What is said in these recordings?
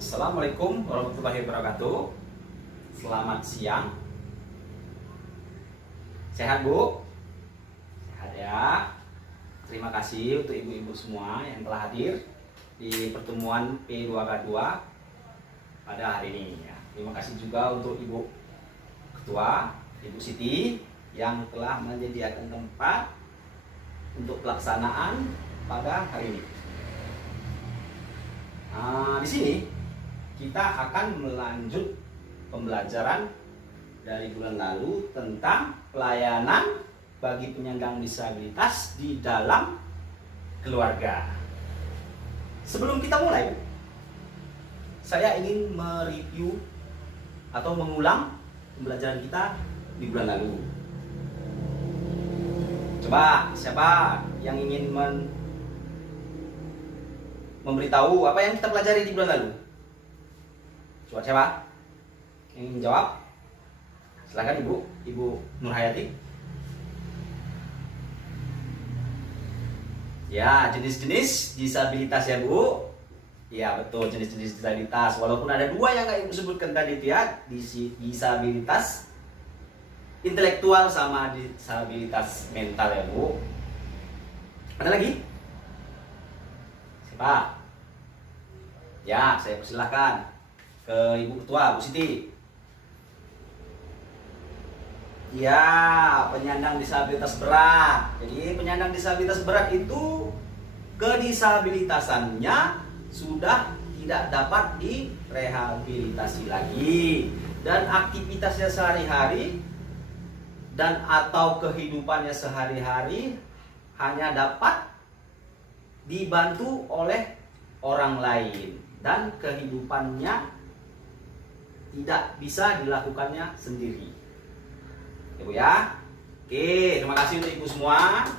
Assalamualaikum warahmatullahi wabarakatuh. Selamat siang. Sehat Bu? Sehat ya. Terima kasih untuk ibu-ibu semua yang telah hadir di pertemuan P2K2 pada hari ini ya. Terima kasih juga untuk Ibu Ketua, Ibu Siti yang telah menyediakan tempat untuk pelaksanaan pada hari ini. Di sini kita akan melanjut pembelajaran dari bulan lalu tentang pelayanan bagi penyandang disabilitas di dalam keluarga. Sebelum kita mulai, saya ingin mereview atau mengulang pembelajaran kita di bulan lalu. Coba siapa yang ingin memberitahu apa yang kita pelajari di bulan lalu? Coba siapa yang ingin jawab? Silakan Ibu Nurhayati. Ya, jenis-jenis disabilitas ya Bu. Ya betul, jenis-jenis disabilitas. Walaupun ada dua yang nggak Ibu sebutkan tadi ya, disabilitas intelektual sama disabilitas mental ya Bu. Ada lagi? Siapa? Ya, saya persilahkan ke Ibu Ketua, Bu Siti. Ya, penyandang disabilitas berat. Jadi penyandang disabilitas berat itu kedisabilitasannya sudah tidak dapat direhabilitasi lagi, dan aktivitasnya sehari-hari dan atau kehidupannya sehari-hari hanya dapat dibantu oleh orang lain dan kehidupannya tidak bisa dilakukannya sendiri. Ya Bu ya. Oke, terima kasih untuk Ibu semua.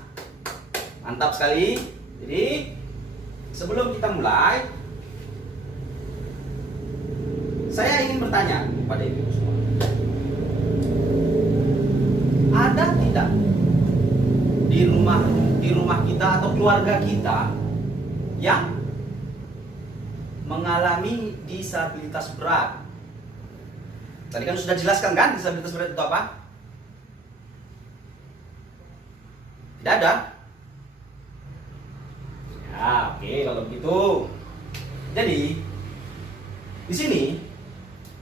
Mantap sekali. Jadi sebelum kita mulai, saya ingin bertanya kepada Ibu semua. Ada tidak di rumah kita atau keluarga kita yang mengalami disabilitas berat? Tadi kan sudah jelaskan kan disabilitas berat itu apa? Tidak ada? Ya, oke kalau begitu. Jadi di sini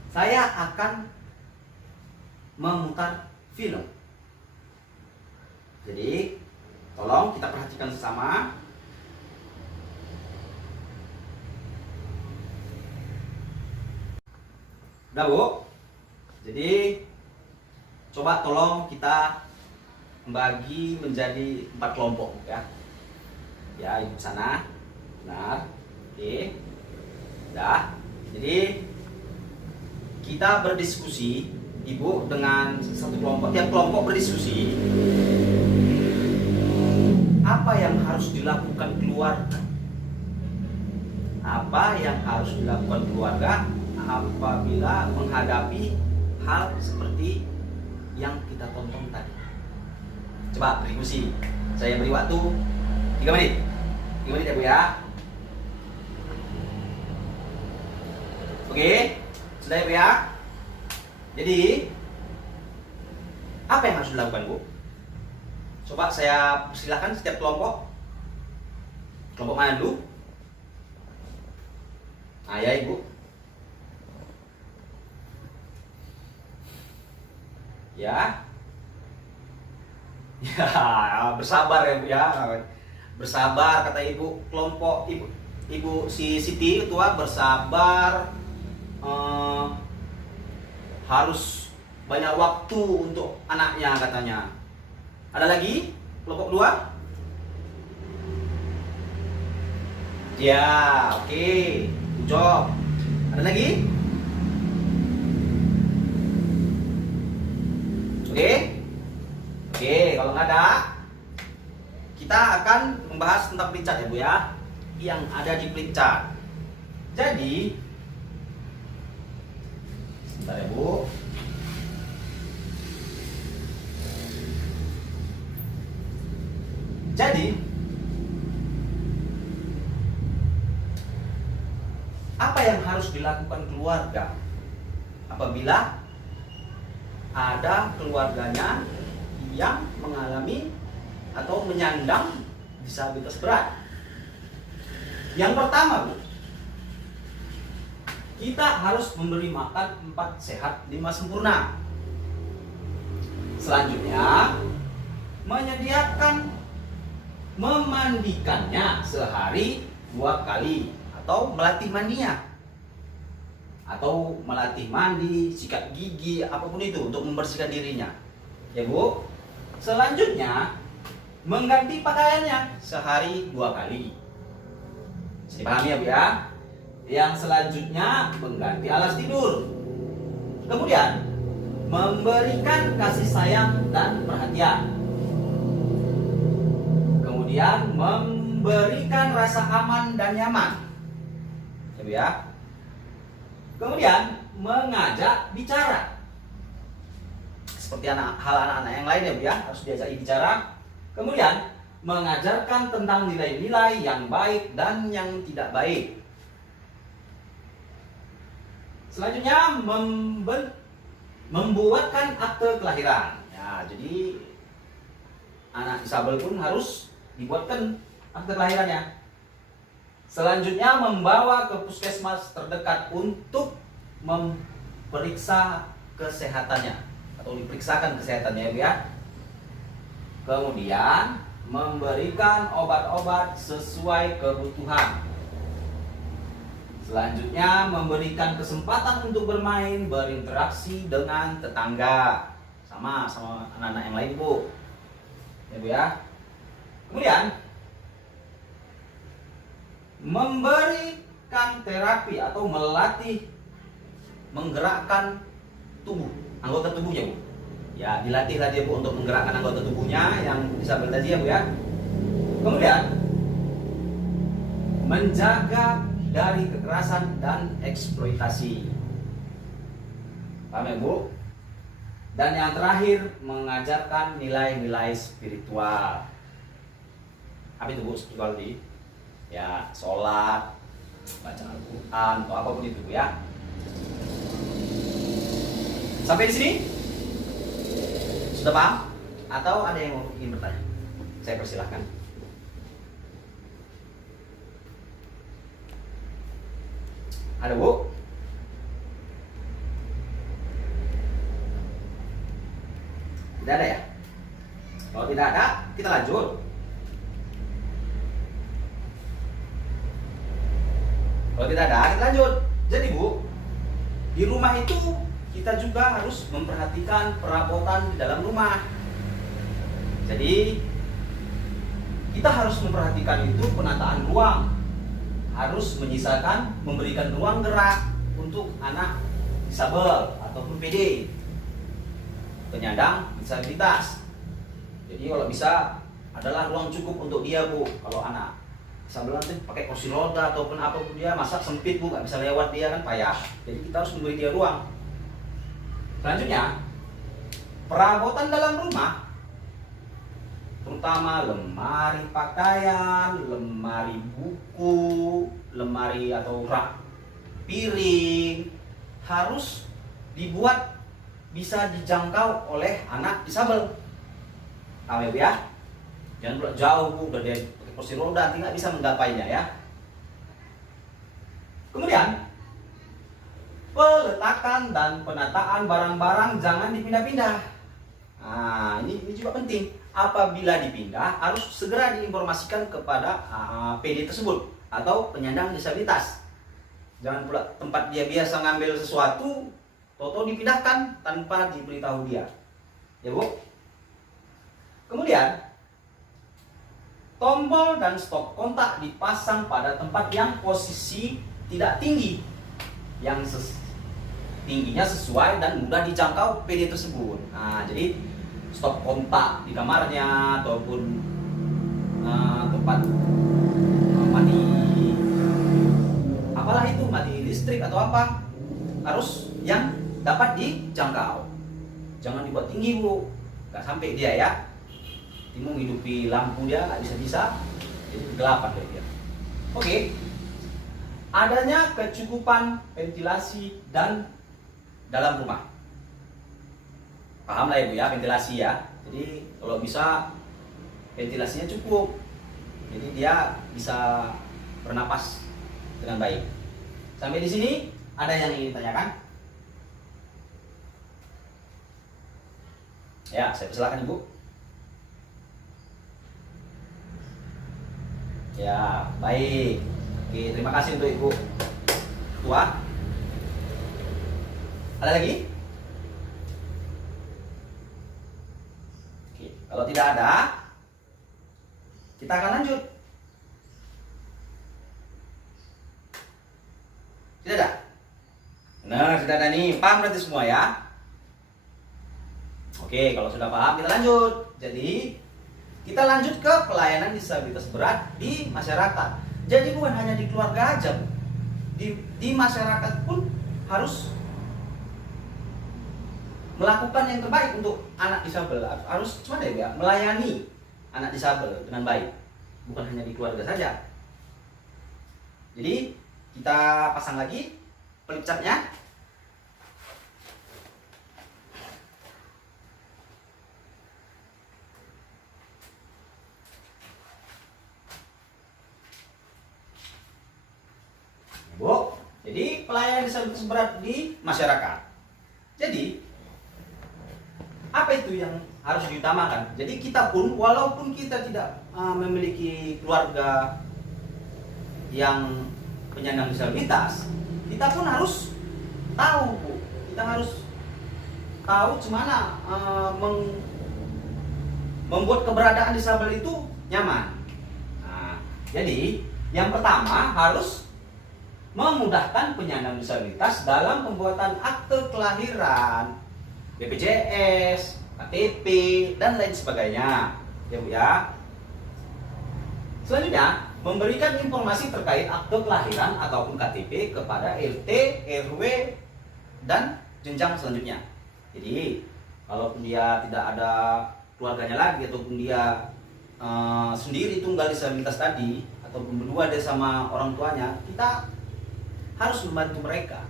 saya akan memutar film. Jadi tolong kita perhatikan bersama. Udah Bu? Jadi coba tolong kita membagi menjadi 4 kelompok ya. Ya, Ibu sana. Benar. Oke. Udah. Jadi kita berdiskusi, Ibu dengan satu kelompok, tiap kelompok berdiskusi apa yang harus dilakukan keluarga. Apa yang harus dilakukan keluarga apabila menghadapi hal seperti yang kita tonton tadi. Coba berdiskusi. Saya beri waktu 3 menit. 3 menit ya Bu ya. Oke, sudah ya Bu ya. Jadi apa yang harus dilakukan Bu? Coba saya persilahkan setiap kelompok. Kelompok mana dulu? Nah ya Ibu. Ya. Ya, bersabar ya Bu ya. Bersabar kata Ibu. Kelompok Ibu si Siti Ketua bersabar, harus banyak waktu untuk anaknya katanya. Ada lagi? Kelompok 2? Ya, oke. Good job. Ada lagi? Oke? Oke, kalau nggak ada, kita akan membahas tentang flipchart ya Bu ya, yang ada di flipchart. Jadi, sebentar ya Bu. Jadi, apa yang harus dilakukan keluarga apabila ada keluarganya yang mengalami atau menyandang disabilitas berat? Yang pertama, Bu, kita harus memberi makan 4 sehat 5 sempurna. Selanjutnya, memandikannya sehari 2 kali atau melatih mandinya, atau melatih mandi, sikat gigi, apapun itu untuk membersihkan dirinya, ya Bu. Selanjutnya, mengganti pakaiannya sehari 2 kali. Bisa dipahami ya Bu ya? Yang selanjutnya, mengganti alas tidur. Kemudian, memberikan kasih sayang dan perhatian. Kemudian, memberikan rasa aman dan nyaman, ya Bu ya. Kemudian, mengajak bicara. Seperti hal anak-anak yang lain ya Bu ya, harus diajak bicara. Kemudian, mengajarkan tentang nilai-nilai yang baik dan yang tidak baik. Selanjutnya, membuatkan akte kelahiran. Ya, jadi anak disabel pun harus dibuatkan akte kelahirannya. Selanjutnya, membawa ke puskesmas terdekat untuk memeriksa kesehatannya atau diperiksakan kesehatannya ya Bu ya. Kemudian, memberikan obat-obat sesuai kebutuhan. Selanjutnya, memberikan kesempatan untuk bermain, berinteraksi dengan tetangga, sama anak-anak yang lain Bu, ya Bu ya. Kemudian, memberikan terapi atau melatih menggerakkan tubuh, anggota tubuhnya Bu. Ya, dilatihlah dia Bu untuk menggerakkan anggota tubuhnya yang disabel tadi ya Bu ya. Kemudian, menjaga dari kekerasan dan eksploitasi. Paham ya Bu? Dan yang terakhir, mengajarkan nilai-nilai spiritual. Apa itu Bu spiritual tadi? Ya, sholat, baca Al-Quran, atau apapun itu Bu ya. Sampai di sini? Sudah paham? Atau ada yang ingin bertanya? Saya persilahkan. Ada Bu? Tidak ada ya? Kalau tidak ada, kita lanjut. Kalau tidak ada, kita lanjut. Jadi Bu, di rumah itu kita juga harus memperhatikan perabotan di dalam rumah. Jadi kita harus memperhatikan itu penataan ruang, harus menyisakan memberikan ruang gerak untuk anak disabel ataupun PD, penyandang disabilitas. Jadi kalau bisa adalah ruang cukup untuk dia Bu. Kalau anak disabel nanti pakai kursi roda ataupun apapun dia, masa sempit Bu, nggak bisa lewat dia kan payah. Jadi kita harus memberi dia ruang. Selanjutnya, perabotan dalam rumah, terutama lemari pakaian, lemari buku, lemari atau rak piring, harus dibuat bisa dijangkau oleh anak disabel. Tahu ya Bu ya? Jangan pula jauh Bu, udah dia pakai kursi roda nanti nggak bisa menggapainya ya. Kemudian, peletakan dan penataan barang-barang jangan dipindah-pindah. Nah, ini juga penting. Apabila dipindah, harus segera diinformasikan kepada PD tersebut atau penyandang disabilitas. Jangan pula tempat dia biasa ngambil sesuatu, toto dipindahkan tanpa diberitahu dia. Ya Bu? Kemudian, tombol dan stop kontak dipasang pada tempat yang posisi tidak tinggi, yang tingginya sesuai dan mudah dijangkau PD tersebut. Nah, jadi stop kontak di kamarnya ataupun tempat mati, apalah itu, mati listrik atau apa, harus yang dapat dijangkau. Jangan dibuat tinggi Bu, nggak sampai dia ya. Timu menghidupi lampu dia nggak bisa, jadi kegelapan dia. Oke. adanya kecukupan ventilasi dan dalam rumah. Paham lah Ibu ya, ventilasi ya. Jadi kalau bisa ventilasinya cukup, jadi dia bisa bernapas dengan baik. Sampai di sini ada yang ingin ditanyakan? Ya, saya persilakan Ibu. Ya, baik. Oke, terima kasih untuk Ibu Ketua. Ada lagi? Oke, kalau tidak ada, kita akan lanjut. Tidak ada? Nah, tidak ada nih. Paham berarti semua ya? Oke, kalau sudah paham, kita lanjut. Jadi, kita lanjut ke pelayanan disabilitas berat di masyarakat. Jadi bukan hanya di keluarga aja, di masyarakat pun harus melakukan yang terbaik untuk anak disabel. Harus cuma deh ya, melayani anak disabel dengan baik. Bukan hanya di keluarga saja. Jadi kita pasang lagi flip chartnya. Bu, jadi pelayanan disabilitas berat di masyarakat. Jadi apa itu yang harus diutamakan? Jadi kita pun, walaupun kita tidak memiliki keluarga yang penyandang disabilitas, kita pun harus tahu, Bu. Kita harus tahu gimana membuat keberadaan disabel itu nyaman. Nah, jadi yang pertama harus memudahkan penyandang disabilitas dalam pembuatan akte kelahiran, BPJS, KTP, dan lain sebagainya. Ya Bu ya. Selanjutnya, memberikan informasi terkait akte kelahiran ataupun KTP kepada RT, RW, dan jenjang selanjutnya. Jadi, kalaupun dia tidak ada keluarganya lagi ataupun dia sendiri tunggal disabilitas tadi ataupun berdua dia sama orang tuanya, kita harus membantu mereka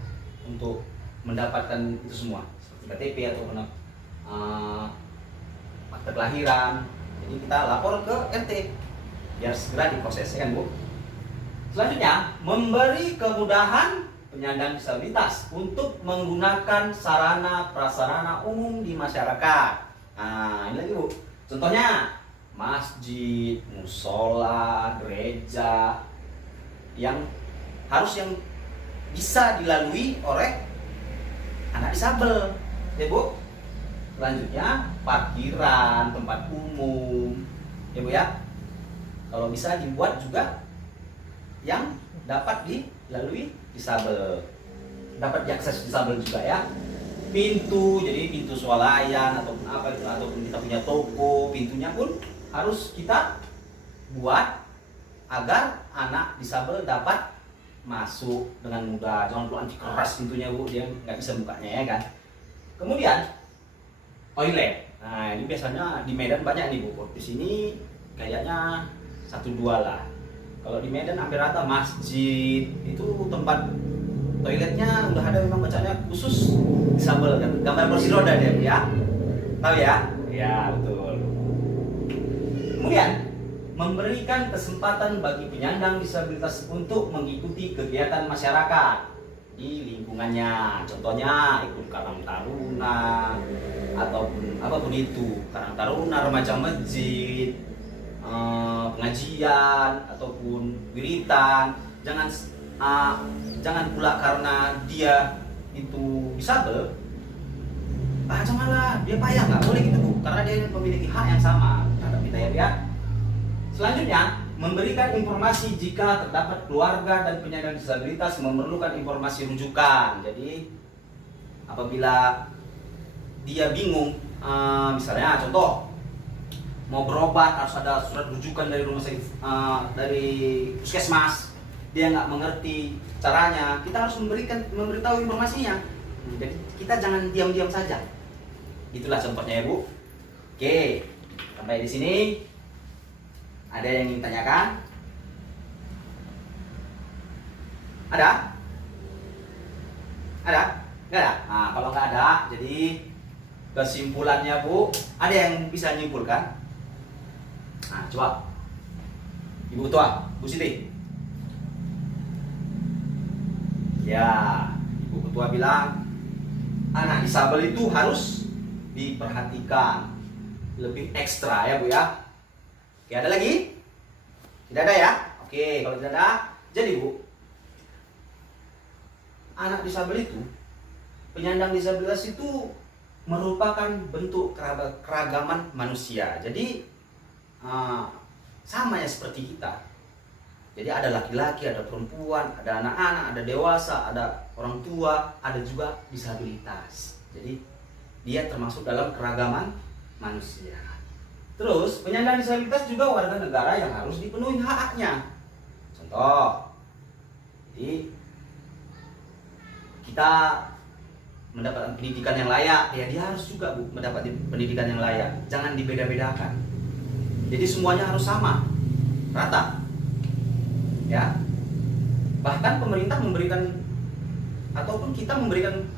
untuk mendapatkan itu semua seperti KTP ataupun akte kelahiran. Jadi kita lapor ke RT biar segera diproses, kan Bu. Selanjutnya, memberi kemudahan penyandang disabilitas untuk menggunakan sarana prasarana umum di masyarakat. Nah, ini lagi Bu. Contohnya masjid, musola, gereja yang bisa dilalui oleh anak disabel, ya Bu. Selanjutnya parkiran, tempat umum, ya Bu ya. Kalau bisa dibuat juga yang dapat dilalui disabel, dapat diakses disabel juga ya. Pintu, jadi pintu swalayan ataupun apa itu, ataupun kita punya toko, pintunya pun harus kita buat agar anak disabel dapat masuk dengan mudah. Jangan perlu anti keras pintunya Bu, dia nggak bisa bukanya ya kan. Kemudian toilet. Nah, ini biasanya di Medan banyak nih Bu. Di sini kayaknya 1-2 lah. Kalau di Medan hampir rata masjid itu tempat toiletnya udah ada memang bacanya khusus disabel kan. Gambar kursi roda dia ya. Tahu ya? Ya, betul. Kemudian memberikan kesempatan bagi penyandang disabilitas untuk mengikuti kegiatan masyarakat di lingkungannya. Contohnya ikut Karang Taruna ataupun apapun itu, Karang Taruna, remaja masjid, pengajian ataupun wiritan. Jangan pula karena dia itu disabel, janganlah dia payah, nggak boleh gitu Bu, karena dia memiliki hak yang sama terhadap kita ya. Selanjutnya, memberikan informasi jika terdapat keluarga dan penyandang disabilitas memerlukan informasi rujukan. Jadi apabila dia bingung, misalnya contoh mau berobat harus ada surat rujukan dari rumah sakit, dari puskesmas, dia nggak mengerti caranya, kita harus memberitahu informasinya. Jadi kita jangan diam-diam saja. Itulah contohnya ya Bu. Oke, sampai di sini. Ada yang ingin tanyakan? Ada? Ada? Nggak ada? Nah, kalau nggak ada, jadi kesimpulannya Bu, ada yang bisa nyimpulkan? Nah, coba. Ibu Ketua, Bu Siti. Ya, Ibu Ketua bilang anak disabel itu harus diperhatikan lebih ekstra ya Bu ya. Oke, ada lagi? Tidak ada ya? Oke, kalau tidak ada, jadi Bu, anak disabel itu, penyandang disabilitas itu merupakan bentuk keragaman manusia. Jadi sama ya seperti kita. Jadi ada laki-laki, ada perempuan, ada anak-anak, ada dewasa, ada orang tua, ada juga disabilitas. Jadi dia termasuk dalam keragaman manusia. Terus penyandang disabilitas juga warga negara yang harus dipenuhi hak-haknya. Contoh, jadi kita mendapatkan pendidikan yang layak, ya dia harus juga Bu mendapat pendidikan yang layak. Jangan dibeda-bedakan. Jadi semuanya harus sama, rata. Ya, bahkan pemerintah memberikan ataupun kita memberikan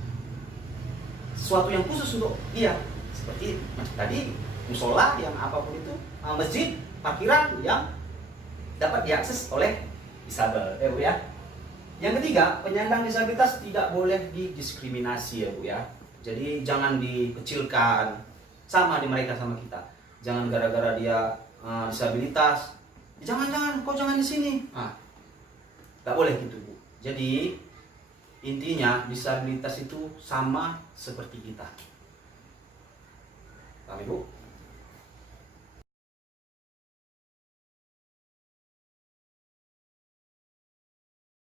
sesuatu yang khusus untuk dia, seperti tadi musola yang apapun itu, masjid, parkiran yang dapat diakses oleh disabel, Bu ya. Yang ketiga, penyandang disabilitas tidak boleh didiskriminasi ya Bu ya. Jadi jangan dikecilkan, sama di mereka sama kita. Jangan gara-gara dia disabilitas, jangan kau jangan di sini. Nggak boleh gitu Bu. Jadi intinya disabilitas itu sama seperti kita. Paham Ibu?